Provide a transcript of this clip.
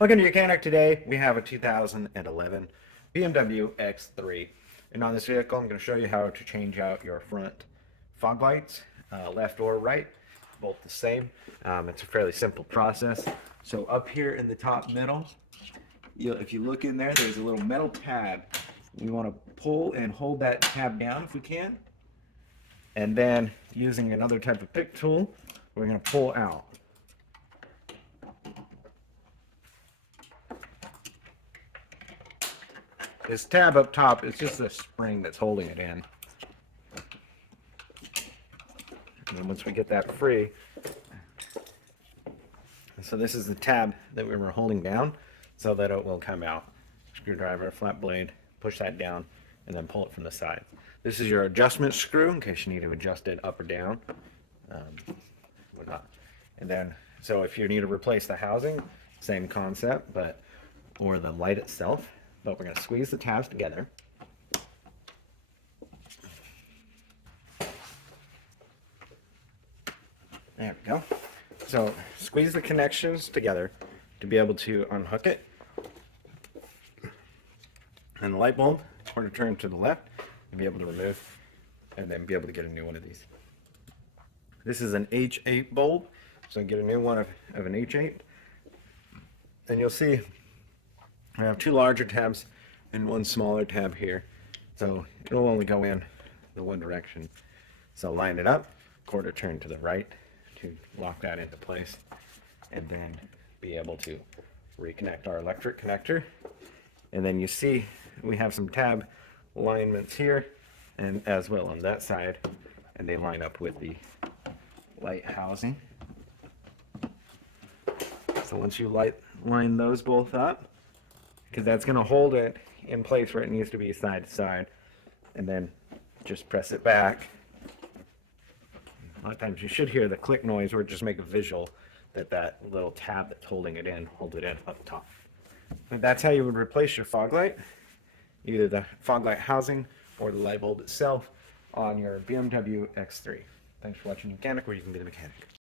Welcome to your mechanic. Today we have a 2011 BMW X3, and on this vehicle I'm going to show you how to change out your front fog lights, left or right, both the same. It's a fairly simple process. So up here in the top middle, if you look in there, there's a little metal tab. We want to pull and hold that tab down if we can, and then using another type of pick tool, we're going to pull out. This tab up top is just a spring that's holding it in. And then once we get that free, so this is the tab that we were holding down so that it will come out. Screwdriver, flat blade, push that down, and then pull it from the side. This is your adjustment screw in case you need to adjust it up or down. Whatnot. And then, so if you need to replace the housing, same concept, or the light itself. But we're going to squeeze the tabs together. There we go. So squeeze the connections together to be able to unhook it. And the light bulb, or to turn to the left, and be able to remove, and then be able to get a new one of these. This is an H8 bulb, so get a new one of an H8. And you'll see I have two larger tabs and one smaller tab here, so it'll only go in the one direction. So line it up, quarter turn to the right to lock that into place, and then be able to reconnect our electric connector. And then you see we have some tab alignments here and as well on that side, and they line up with the light housing. So once you line those both up, because that's going to hold it in place where it needs to be side to side, and then just press it back. A lot of times you should hear the click noise or just make a visual that that little tab that's holding it in holds it in up top. But that's how you would replace your fog light, either the fog light housing or the light bulb itself on your BMW X3. Thanks for watching Mechanic, where you can be the mechanic.